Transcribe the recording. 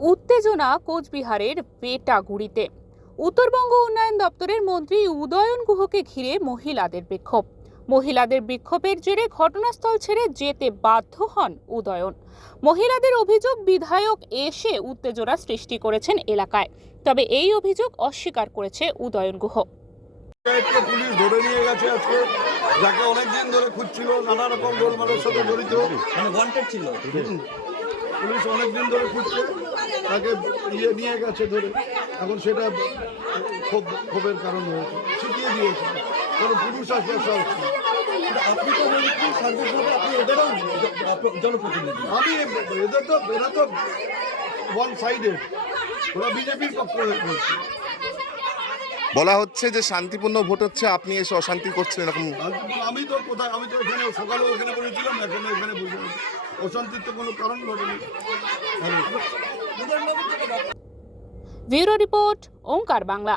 উত্তেজনা কোচবিহারের বেটাগুড়িতে। উত্তরবঙ্গ উন্নয়ন দপ্তরের মন্ত্রী উদয়ন গুহকে ঘিরে মহিলাদের বিক্ষোভ। মহিলাদের বিক্ষোভের জেরে ঘটনাস্থল ছেড়ে যেতে বাধ্য হন উদয়ন। মহিলাদের অভিযোগ, বিধায়ক এসে উত্তেজনা সৃষ্টি করেছেন এলাকায়। তবে এই অভিযোগ অস্বীকার করেছে উদয়ন গুহ। পুলিশ ধরে নিয়ে গেছে আজকে, যাকে অনেকদিন ধরে খুঁজছিল, নানা রকম গোলমালের সাথে জড়িত, মানে ওয়ান্টেড ছিল। পুলিশ অনেকদিন ধরে খুঁজছে, তাকে নিয়ে গেছে ধরে। এখন সেটা ক্ষোভের কারণ হয়েছে, শিখিয়ে দিয়েছে, কোনো পুরুষ আসবে সব। আপনি তো শান্তিপূর্ণ, আপনি এদেরও জনপ্রতিনিধি। আমি এরা তো ওয়ান সাইডেড, ওরা বিজেপির পক্ষ হয়ে বলছে। বলা হচ্ছে যে শান্তিপূর্ণ ভোট হচ্ছে, আপনি এসে অশান্তি করছেন এরকম। আমি তো এখানে সকালেও এখানে বলেছিলাম, এখনো এখানে বসে আছি। অশান্তির তো কোনো কারণ ঘটেনি। ব্যুরো রিপোর্ট, ওঙ্কার বাংলা।